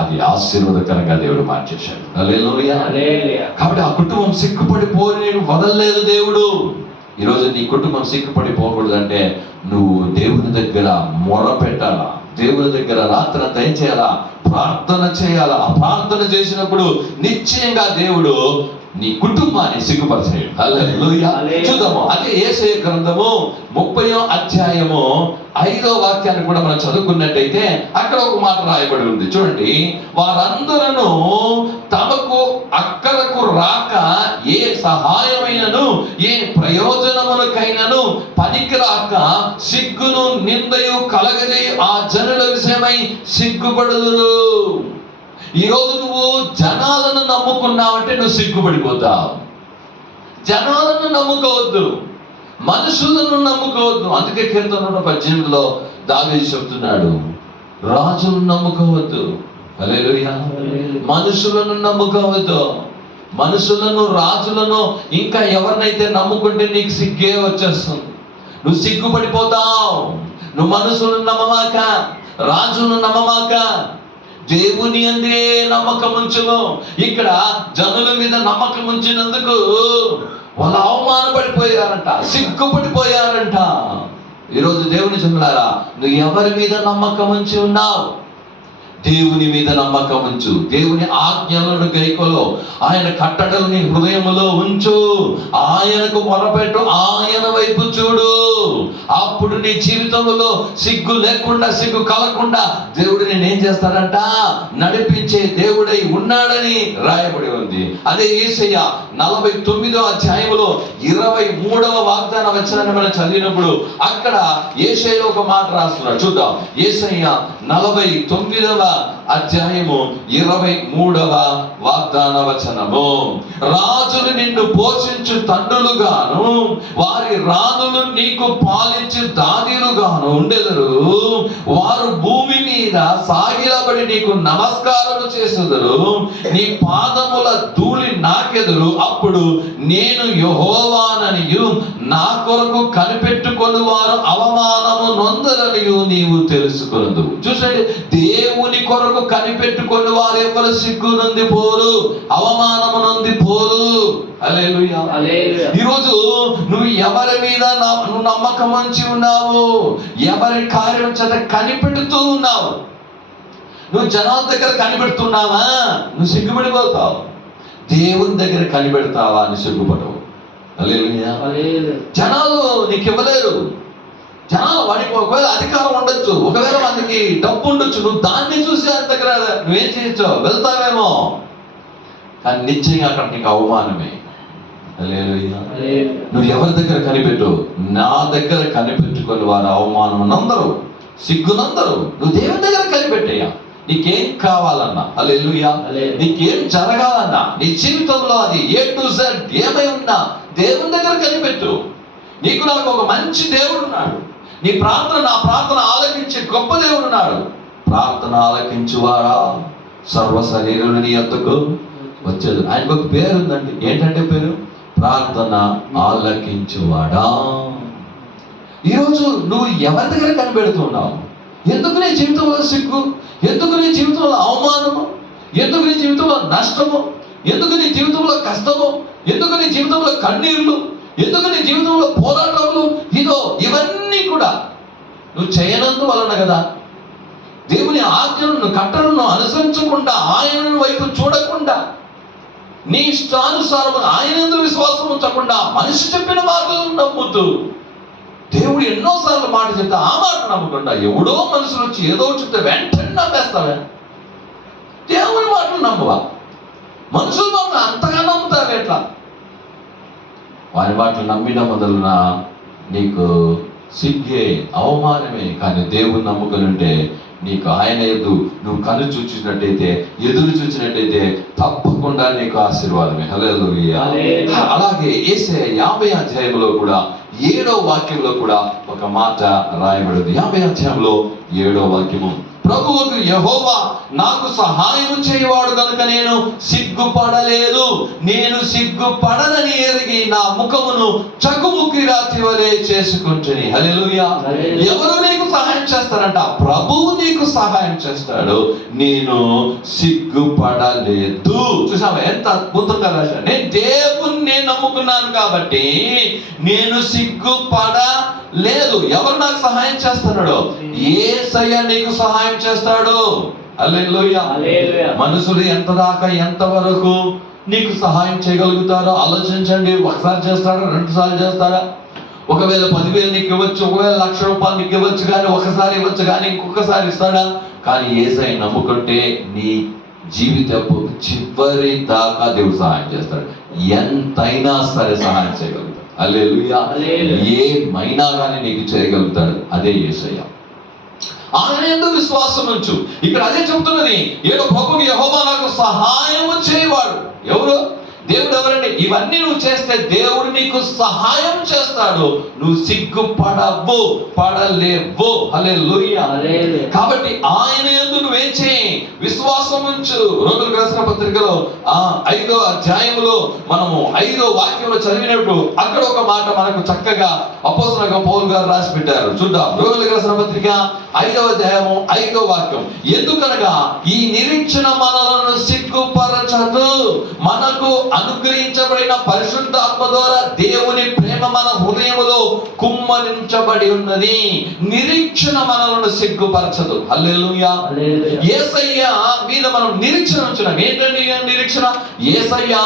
అది ఆశీర్వాదకరంగా దేవుడు మార్చేశాడు. హల్లెలూయా. కాబట్టి ఆ కుటుంబం సిగ్గుపడిపోయి నేను వదలలేదు దేవుడు. ఈరోజు నీ కుటుంబం సిగ్గుపడిపోకూడదంటే నువ్వు దేవుని దగ్గర మొర పెట్టాలా, దేవుని దగ్గర రాత్రంతా ఏం చేయాలా? ప్రార్థన చేయాలా. ఆ ప్రార్థన చేసినప్పుడు నిశ్చయంగా దేవుడు నీ కుటుంబాన్ని సిగ్గుపరచాడు. హల్లెలూయా. చూద్దాము అదే యేషయా గ్రంథము 30వ అధ్యాయము 5వ వాక్యాన్ని కూడా మనం చదువుకున్నట్టయితే అక్కడ ఒక మాట రాయబడి ఉంది చూడండి. వారందరూ తమకు అక్కరకు రాక ఏ సహాయమైనను ఏ ప్రయోజనములకైనను పనికిరాక సిగ్గును నిందయు కలగజేయు ఆ జనుల విషయమై సిగ్గుపడుదురు. ఈరోజు నువ్వు జనాలను నమ్ముకున్నావంటే నువ్వు సిగ్గుపడిపోతావు. జనాలను నమ్ముకోవద్దు, మనుషులను నమ్ముకోవద్దు. అందుకే కీర్తన 18లో దావీదు చెప్తున్నాడు, రాజులను నమ్ముకోవద్దు. హల్లెలూయా. మనుషులను నమ్ముకోవద్దు. మనుషులను, రాజులను, ఇంకా ఎవరినైతే నమ్ముకుంటే నీకు సిగ్గే వచ్చేస్తుంది. నువ్వు సిగ్గుపడిపోతావు. నువ్వు మనుషులను నమ్మమాక, రాజులను నమ్మమాక, దేవుని అందే నమ్మకం ఉంచును. ఇక్కడ జనుల మీద నమ్మకం ఉంచినందుకు వాళ్ళు అవమానపడిపోయారంట, సిగ్గుపడిపోయారంట. ఈరోజు దేవుని జనులారా, నువ్వు ఎవరి మీద నమ్మకం ఉంచి ఉన్నావు? దేవుని మీద నమ్మకం ఉంచు. దేవుని ఆజ్ఞలను గైకొలో, ఆయన కట్టడల్ని హృదయములో ఉంచు. ఆయనకు మొరపెట్టు, ఆయన వైపు చూడు. అప్పుడు నీ జీవితంలో సిగ్గు లేకుండా, సిగ్గు కలగకుండా దేవుడు నేనేం చేస్తాడంట? నడిపించే దేవుడై ఉన్నాడని రాయబడి ఉంది. అదే యేసయ్య 49వ అధ్యాయంలో 23వ వాగ్దాన వచనాన్ని మనం చదివినప్పుడు అక్కడ యేసయ్య ఒక మాట రాస్తున్నాడు. చూద్దాం. యేసయ్య 49వ అధ్యాయము 23వ వాగ్దాన వచనము. రాజులు నిన్ను పోషించు తండ్రులుగాను, వారి రాణులు నీకు పాలించు దాదీలుగాను ఉండెదరు. వారు భూమి మీద సాగిలబడి నీకు నమస్కారం చేసెదరు. నీ పాదముల ధూళి నాకెదరు. అప్పుడు నేను యెహోవాననియు నా కొరకు కనిపెట్టుకొని వారు అవమానము నొందరనియు నీవు తెలుసుకొనదు. చూసండి, దేవుని కొరకు కనిపెట్టుకొని వారు ఎవరు సిగ్గు నొంది పోరు, అవమానము నొంది పోరు. హల్లెలూయా. ఈరోజు నువ్వు ఎవరి మీద నువ్వు నమ్మకం ఉంచి ఉన్నావు? ఎవరి కార్యం చేత కనిపెడుతూ ఉన్నావు? నువ్వు జనాల దగ్గర కనిపెడుతున్నావా? నువ్వు సిగ్గుపడిపోతావు. దేవుని దగ్గర కనిపెడతావా? అని సిగ్గుపడవు. హల్లెలూయా. జనాలు నీకు ఇవ్వలేరు. జనాలు వాడికి ఒకవేళ అధికారం ఉండొచ్చు, ఒకవేళ వాడికి డబ్బు ఉండొచ్చు, నువ్వు దాన్ని చూసి ఆయన దగ్గర నువ్వేం చేయొచ్చు? వెళ్తావేమో, కానీ నిశ్చయంగా అక్కడ నీకు అవమానమే. హల్లెలూయా. నువ్వు ఎవరి దగ్గర కనిపెట్టు? నా దగ్గర కనిపెట్టుకొని వారు అవమానం నందరు, సిగ్గునందరు. నువ్వు దేవుని దగ్గర కనిపెట్టయ్యా. నీకేం కావాలన్నా, హల్లెలూయా, నీకేం జరగాలన్నా నీ జీవితంలో అది A to Z ఏమై ఉన్నా దేవుని దగ్గర కనిపెట్టు. నీకు నాకు ఒక మంచి దేవుడు ఉన్నాడు. నీ ప్రార్థన, నా ప్రార్థన ఆలకించే గొప్ప దేవుడు ఉన్నాడు. ప్రార్థన ఆలకించువారా సర్వ శరీరులు నీ యొద్దకు వచ్చేది. ఆయనకు ఒక పేరు ఉందండి. ఏంటంటే పేరు? ప్రార్థన ఆలకించువాడా. ఈరోజు నువ్వు ఎవరి దగ్గర కనిపెడుతున్నావు? ఎందుకు నీ జీవితంలో సిగ్గు? ఎందుకు నీ జీవితంలో అవమానము? ఎందుకు నీ జీవితంలో నష్టము? ఎందుకు నీ జీవితంలో కష్టము? ఎందుకు నీ జీవితంలో కన్నీళ్లు? ఎందుకు నీ జీవితంలో పోరాటాలు? ఇవన్నీ కూడా నువ్వు చేయనందు వలన కదా. దేవుని ఆజ్ఞలను, కట్టలను అనుసరించకుండా, ఆయన వైపు చూడకుండా, నీ ఇష్టానుసారం ఆయన విశ్వాసం ఉంచకుండా, మనిషి చెప్పిన మాటలను నమ్ముతూ, దేవుడు ఎన్నోసార్లు మాట చెప్తే ఆ మాట నమ్మకుండా, ఎవడో మనుషులు వచ్చి ఏదో చెప్తే వెంటనే నమ్మేస్తావే. దేవుని మాటలు నమ్మవా? మనుషుల మాటలు అంతగా నమ్ముతావే. ఎట్లా? వారి మాటలు నమ్మిన మొదలున నీకు సిగ్గే, అవమానమే. కానీ దేవుని నమ్ముకునుంటే నీకు ఆయన నువ్వు కను చూచినట్టయితే, ఎదురు చూచినట్టయితే తప్పకుండా నీకు ఆశీర్వాదమే. హల్లెలూయా. అలాగే యేసయ్య 50వ అధ్యాయంలో కూడా 7వ వాక్యంలో కూడా ఒక మాట రాయబడింది. 50వ అధ్యాయంలో 7వ వాక్యము. ప్రభువుకు యెహోవా నాకు సహాయం చేయవాడు కనుక నేను సిగ్గుపడలేదు. నేను సిగ్గుపడనని ఎరిగి నా ముఖమును చకుముకి రాతి వలె చేసుకుంటుని. హల్లెలూయా. ఎవరు నీకు సహాయం చేస్తారంట? ప్రభువు నీకు సహాయం చేస్తాడు. నేను సిగ్గుపడలేదు. చూసావా ఎంత అద్భుతంగా రాశాడు. నేను దేవుణ్ణి నమ్ముకున్నాను కాబట్టి నేను సిగ్గుపడలేదు. ఎవరు నాకు సహాయం చేస్తున్నాడు? యేసయ్య నీకు సహాయం చేస్తాడు. హల్లెలూయా. మనుషులు ఎంత దాకా, ఎంత వరకు నీకు సహాయం చేయగలుగుతారో ఆలోచించండి. ఒకసారి చేస్తాడా? 2 సార్లు చేస్తాడా? ఒకవేళ 10,000 నీకు ఇవ్వచ్చు, ఒకవేళ 1,00,000 రూపాయలు నీకు ఇవ్వచ్చు, కానీ ఒకసారి ఇవ్వచ్చు కానీ ఇంకొకసారి ఇస్తాడా? కానీ యేసయ్య నమ్ముకుంటే నీ జీవితపు చివరి దాకా దేవుడు సహాయం చేస్తాడు. ఎంతైనా సరే సహాయం చేయగలుగుతాడు. హల్లెలూయా. ఏమైనా కానీ నీకు చేయగలుగుతాడు. అదే యేసయ్య. ఆయన యందు విశ్వాసం ఉంచు. ఇక్కడ అదే చెప్తున్నది. ఏదో ప్రభువు యెహోవా నాకు సహాయము చేయవాడు. ఎవరు? దేవుడు. ఎవరండి? ఇవన్నీ నువ్వు చేస్తే దేవుడు నీకు సహాయం చేస్తాడు. నువ్వు సిగ్గుపడవు, పడలేవు. హల్లెలూయా. కాబట్టి ఆయన యందు నువ్వేం చేయి? విశ్వాసం ఉంచు. రోమీయులకు రాసిన పత్రికలో 5వ అధ్యాయంలో మనము 5వ వాక్యంలో చదివినప్పుడు అక్కడ ఒక మాట మనకు చక్కగా అపోస్తలుడైన పౌలు గారు రాసి పెట్టారు. చూద్దాం. రోమీయులకు రాసిన పత్రిక 5వ అధ్యాయము 5వ వాక్యం. ఎందుకనగా ఈ నిరీక్షణ మనలను సిగ్గుపరచదు, మనకు అనుగ్రహించబడిన పరిశుద్ధాత్మ ద్వారా దేవుని ప్రేమ మన హృదయములో కుమ్మరించబడి ఉన్నది. నిరీక్షణ మనలను సిగ్గుపరచదు. హల్లెలూయా. యేసయ్య మీద మనం నిరీక్షణ ఉంచున్నాం. ఏంటండి నిరీక్షణ? యేసయ్య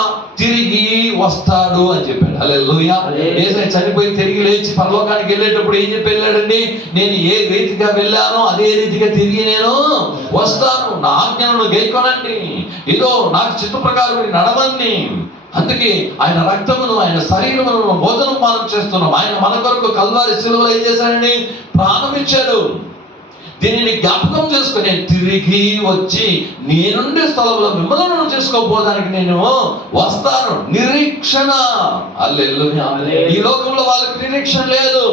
తిరిగి వస్తాడు అని చెప్పాడు. హల్లెలూయా. యేసయ్య చనిపోయి తిరిగి లేచి పరలోకానికి వెళ్ళేటప్పుడు ఏం చెప్పి వెళ్ళాడండి? నేను ఏ రీతిగా వెళ్ళానో అదే రీతిగా తిరిగి నేను వస్తాను. నా ఆజ్ఞలను గైకొనండి, ఇదో నాకు చిత్త ప్రకారం నడవండి. అందుకే ఆయన రక్తమును, ఆయన శరీరమును భోజనం పానం చేస్తున్నాం. ఆయన మన కొరకు కల్వారి శిలువలో ఏం చేశాడండి? ప్రాణం ఇచ్చాడు. దీనిని జ్ఞాపకం చేసుకుని తిరిగి వచ్చి నేనుండే స్థలంలో మిమ్మల్ని చేసుకోబోదానికి నేను వస్తాను. నిరీక్షణ. హల్లెలూయా. ఈ లోకంలో వాళ్ళకి నిరీక్షణ లేదు.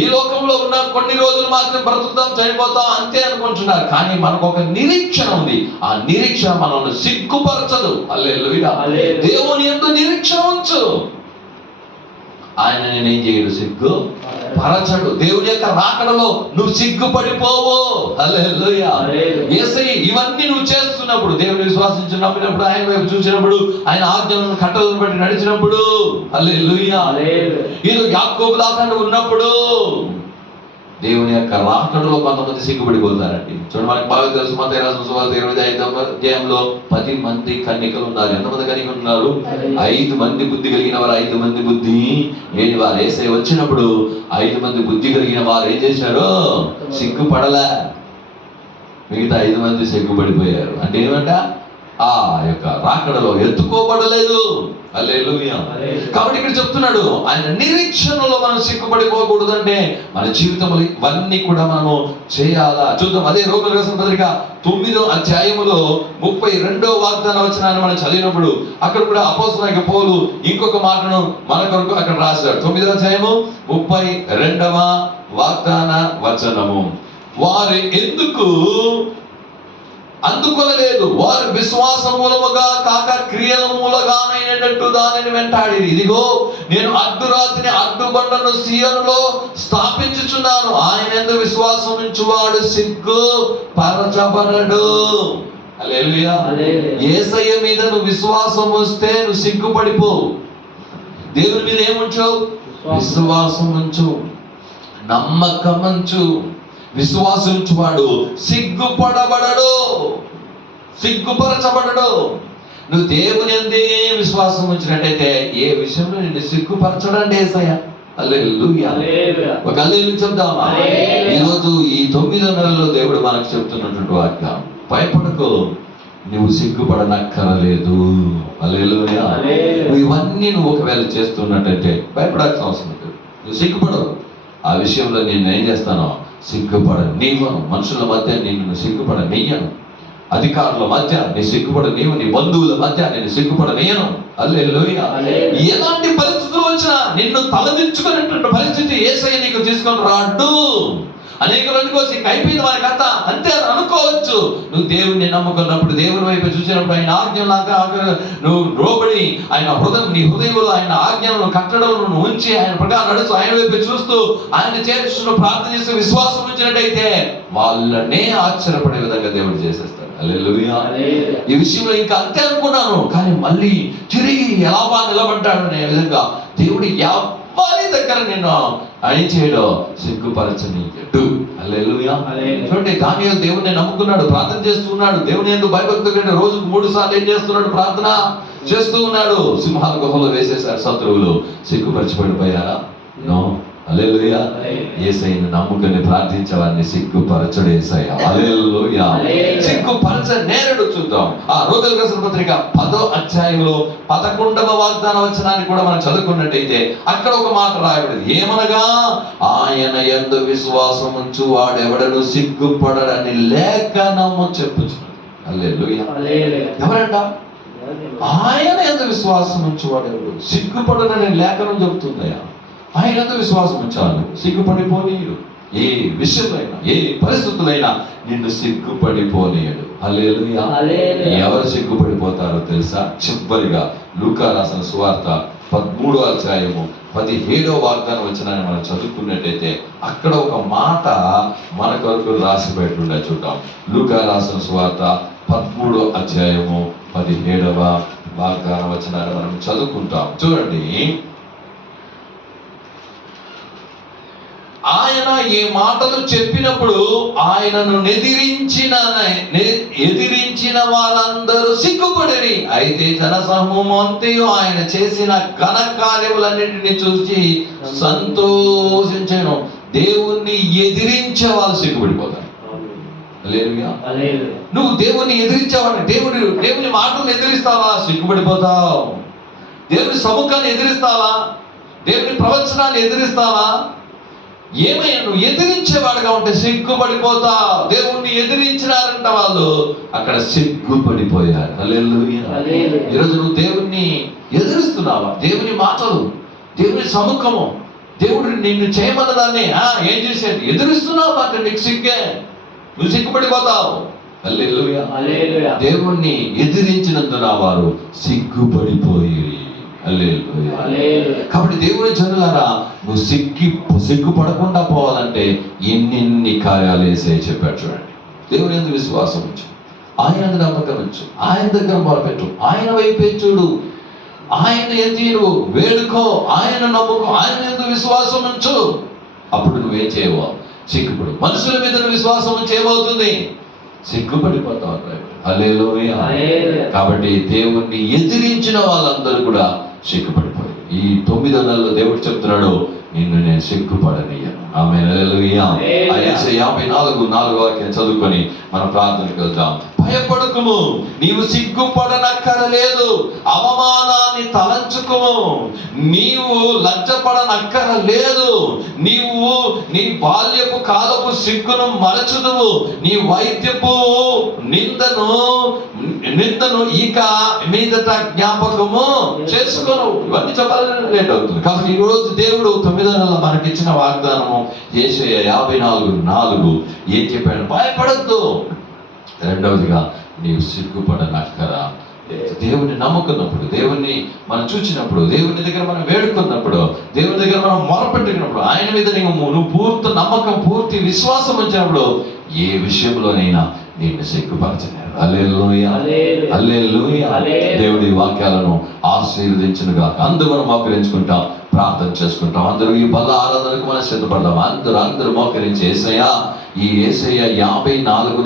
ఈ లోకంలో ఉన్న కొన్ని రోజులు మాత్రం బ్రతుకుతాం, చనిపోతాం అంతే అనుకుంటున్నారు. కానీ మనకు ఒక నిరీక్షణ ఉంది. ఆ నిరీక్షణ మనల్ని సిగ్గుపరచదు. హల్లెలూయా. దేవుని యందు నిరీక్షణ ఉంచు. ఆయన నేనేం చేయడు? సిగ్గు పరచడు. దేవుని యొక్క రాకడలో నువ్వు సిగ్గుపడిపోవు. హల్లెలూయా. యేసయ్య ఇవన్నీ నువ్వు చేస్తున్నప్పుడు, దేవుని విశ్వాసించి నమ్మినప్పుడు, ఆయన వైపు చూసినప్పుడు, ఆయన ఆజ్ఞలను కట్టలను బట్టి నడిచినప్పుడు, హల్లెలూయా, ఇది యాకోబు దాకా ఉన్నప్పుడు దేవుని యొక్క రాకడలో కొంతమంది సిగ్గుపడిపోతారండి. చూడండి, మనకి బాగా తెలుసు. మత్తయి రాసిన సువార్త 25వ అధ్యాయంలో 10 మంది కన్యకలు ఉన్నారు. ఎంతమంది కన్యకలు ఉన్నారు? 5 మంది బుద్ధి కలిగిన వారు, 5 మంది బుద్ధి లేని వారు. యేసయ్య వచ్చినప్పుడు 5 మంది బుద్ధి కలిగిన వారు ఏం చేశారు? సిగ్గుపడలే. మిగతా 5 మంది సిగ్గుపడిపోయారు. అంటే ఏమంట? ఆ యొక్క రాకడలో ఎత్తుకోబడలేదు. హల్లెలూయా. కాబట్టి ఇక్కడ చెప్తున్నాడు, ఆయన నిరీక్షణలో మనం సిగ్గుపడిపోకూడదంటే మన జీవితంలో ఇవన్నీ కూడా మనము చేయాలా. చూద్దాం. అదే రోమీయులకు రాసిన పత్రిక 9వ అధ్యాయములో 32వ వాగ్దాన వచనాన్ని మనం చదివినప్పుడు అక్కడ కూడా అపోస్తలుడైన పౌలు ఇంకొక మాటను మన కొరకు అక్కడ రాశాడు. 9వ అధ్యాయము 32వ వాగ్దాన వచనము. వారు ఎందుకు అందుకొనలేదు? వారు విశ్వాస మూలముగా కాక క్రియల మూలగానైనట్టు దానిని వెంటాడి. ఇదిగో నేను అర్ధరాత్రిని అడ్డుబండను సీయోనులో స్థాపించుచున్నాను. ఆయన యందు విశ్వాసం ఉంచువాడు సిగ్గు పరచబడడు. హల్లెలూయా. యేసయ్య మీద నువ్వు విశ్వాసం వస్తే నువ్వు సిగ్గుపడిపోవు. దేవుని మీద ఏముంచావు? విశ్వాసం ఉంచు, నమ్మకం ఉంచు. విశ్వాసించువాడు సిగ్గుపడబడడు, సిగ్గుపరచబడడు. నువ్వు దేవుని యందే విశ్వాసం ఉంచినట్టయితే ఏ విషయంలో నిన్ను సిగ్గుపరచడండి యేసయ్య. హల్లెలూయా. ఒక హల్లెలూయా చెప్దామా? ఈరోజు ఈ 9వ నెలలో దేవుడు మనకు చెప్తున్నటువంటి వాక్యం, భయపడకు, నువ్వు సిగ్గుపడనక్కరలేదు. హల్లెలూయా. నువ్వు ఇవన్నీ నువ్వు ఒకవేళ చేస్తున్నట్టయితే భయపడాల్సిన అవసరం లేదు. నువ్వు సిగ్గుపడవు. ఆ విషయంలో నేను ఏం చేస్తానో సిగ్గుపడనీయను. మనుషుల మధ్య నిన్ను సిగ్గుపడనీయను. అధికారుల మధ్య నీ సిగ్గుపడనీయను. నీ బంధువుల మధ్య నేను సిగ్గుపడనీయను. హల్లెలూయా. ఎలాంటి పరిస్థితులు వచ్చినా నిన్ను తలదించుకునేటువంటి పరిస్థితి యేసయ్య నీకు తీసుకొని రాడు. అనేకలు అనుకోవచ్చు ఇంక అయిపోయింది మన కథ అంతే అని అనుకోవచ్చు. నువ్వు దేవుడిని నమ్ముకున్నప్పుడు, దేవుని వైపు చూసినప్పుడు, ఆయన ఆజ్ఞలాగా నువ్వు లోబడి ఆయన హృదయం, నీ హృదయంలో ఆయన ఆజ్ఞలను కట్టడలను నువ్వు ఉంచి ఆయన ప్రకారం నడుస్తూ ఆయన వైపు చూస్తూ ఆయన చేర్చుకుని ప్రార్థన చేస్తూ విశ్వాసం ఉంచినట్టయితే వాళ్ళనే ఆశ్చర్యపడే విధంగా దేవుడు చేసేస్తాడు. హల్లెలూయా. ఈ విషయంలో ఇంకా అంతే అనుకున్నాను, కానీ మళ్ళీ తిరిగి ఎలా నిలబడ్డాడు అనే విధంగా దేవుడు వారి దగ్గర నిన్ను అని చేయడం సిగ్గుపరచనీయడు. హల్లెలూయా. చూడండి, దానియేలు దేవుని నమ్ముకున్నాడు, ప్రార్థన చేస్తున్నాడు. దేవుని యందు భయభక్తులు రోజుకు 3 సార్లు ఏం చేస్తున్నాడు? ప్రార్థన చేస్తూ ఉన్నాడు. సింహాల గుహలో వేసేసారు శత్రువులు. సిగ్గుపరిచిపడిపోయారా? నో. హల్లెలూయా. యేసయ్యను నమ్ముకుని ప్రార్థించేవాడిని సిగ్గుపరచడు యేసయ్య. హల్లెలూయా. సిగ్గుపరచ నేరుడు. చూద్దాం ఆ రోమీయులకు రాసిన పత్రిక 10వ అధ్యాయంలో 11వ వాగ్దాన వచనాన్ని కూడా మనం చదువుకున్నట్టయితే అక్కడ ఒక మాట రాయబడింది. ఏమనగా ఆయన యందు విశ్వాసం ఉంచు వాడెవడను సిగ్గుపడడని లేఖనము చెప్పుచున్నది. హల్లెలూయా. ఎవరంట? ఆయన యందు విశ్వాసం ఉంచు వాడెవడు సిగ్గుపడడని లేఖనం చెబుతుందయ్యా. ఆయన యందు విశ్వాసం ఉంచాలి, సిగ్గుపడిపోనీయుడు. ఏ విషయంలో ఏ పరిస్థితులైనా నిన్ను సిగ్గుపడిపోనీయడు. హల్లెలూయా. ఎవరు సిగ్గుపడిపోతారో తెలుసా? చివరిగా లూకా రాసిన సువార్త 13వ అధ్యాయము 17వ వాగ్దాన వచనాన్ని మనం చదువుకున్నట్టయితే అక్కడ ఒక మాట మన కొరకు రాసి పెట్టుండే చూద్దాం. లూకా రాసిన సువార్త 13వ అధ్యాయము 17వ వాగ్దాన వచనాన్ని మనం చదువుకుంటాం. చూడండి, ఆయన ఈ మాటలు చెప్పినప్పుడు ఆయనను ఎదిరించిన వారందరూ సిగ్గుపడిరి. అయితే జనసమూహం అంతయు ఆయన చేసిన ఘన కార్యములన్నింటినీ చూసి సంతోషించాను. దేవుణ్ణి ఎదిరించే వాళ్ళు సిగ్గుపడిపోతారు. నువ్వు దేవుణ్ణి ఎదిరించావని దేవుని మాటలను ఎదిరిస్తావా? సిగ్గుపడిపోతావు. దేవుని సముఖాన్ని ఎదిరిస్తావా? దేవుని ప్రవచనాన్ని ఎదిరిస్తావా? ఏమయ్యా, నువ్వు ఎదిరించేవాడుగా ఉంటే సిగ్గుపడిపోతావు. దేవుణ్ణి ఎదిరించినారంట వాళ్ళు, అక్కడ సిగ్గుపడిపోయారు. హల్లెలూయా. ఈరోజు నువ్వు దేవుణ్ణి ఎదిరిస్తున్నావా? దేవుని మాటలు, దేవుని సముఖము, దేవుడు నిన్ను చేయమన్న దాన్ని ఏం చేసేది ఎదిరిస్తున్నావు అంటే నీకు సిగ్గే, నువ్వు సిగ్గుపడిపోతావు. హల్లెలూయా. దేవుణ్ణి ఎదిరించినందున వారు సిగ్గుపడిపోయి. కాబట్టి దేవుని జనులారా, నువ్వు సిగ్గుపడకుండా పోవాలంటే ఎన్ని కార్యాలు వేసే చెప్పాడు. చూడండి, దేవుని యందు విశ్వాసం ఉంచు, ఆయన యందు నమ్మకం ఉంచు, ఆయన దగ్గర మొరపెట్టు, ఆయన వైపే చూడు, ఆయన ఎత్తి నువ్వు వేడుకో, ఆయన నమ్ముకో, ఆయన యందు విశ్వాసం ఉంచు. అప్పుడు నువ్వేం చేయవు? సిగ్గుపడు. మనుషుల మీద విశ్వాసం ఉంచి ఏమవుతుంది? సిగ్గుపడిపోతావు. హల్లెలూయా. కాబట్టి దేవుణ్ణి ఎదిరించిన వాళ్ళందరూ కూడా సిగ్గుపడిపోయారు. ఈ 9 నెలల్లో దేవుడు చెప్తున్నాడు, నిన్ను నేను సిగ్గుపడనీయను. ఆమేన్. హల్లెలూయా. యెషయా 54:4 వాక్యం చదువుకొని మనం ప్రార్థనకు వెళ్దాం. భయపడకుము, నీవు సిగ్గుపడనక్కరలేదు, అవమానాన్ని తలంచుకుము, నీవు లజ్జపడనక్కరలేదు, నీవు నీ బాల్యపు కాలపు సిగ్గును మరచుదువు, నీ వైద్యపు నిందను ఇక మీదట జ్ఞాపకము చేసుకోను. ఇవన్నీ చెప్పాలని లేట్ అవుతుంది. కాబట్టి ఈ రోజు దేవుడు 9 నెలల మనకిచ్చిన వాగ్దానము యెషయా 54:4 ఏం చెప్పాడు? భయపడద్దు. రెండవదిగా, నీవు సిగ్గుపడనక్కరా. దేవుని నమ్ముకున్నప్పుడు, దేవుణ్ణి మనం చూచినప్పుడు, దేవుని దగ్గర మనం వేడుకున్నప్పుడు, దేవుని దగ్గర మనం మొరపెట్టినప్పుడు, ఆయన మీద నువ్వు పూర్తి నమ్మకం, పూర్తి విశ్వాసం ఉంచినప్పుడు ఏ విషయంలోనైనా నిన్ను సిగ్గుపరచలేరు. హల్లెలూయా. హల్లెలూయా. దేవుడి వాక్యాలను ఆశీర్వదించునుగా. అందరూ మనం మోకరించుకుంటాం, ప్రార్థన చేసుకుంటాం. అందరూ ఈ బల ఆరాధనకు మనం సిద్ధపడదాం. అందరూ మోకరించి యేసయ్యా, ఈ యేసయ్య 54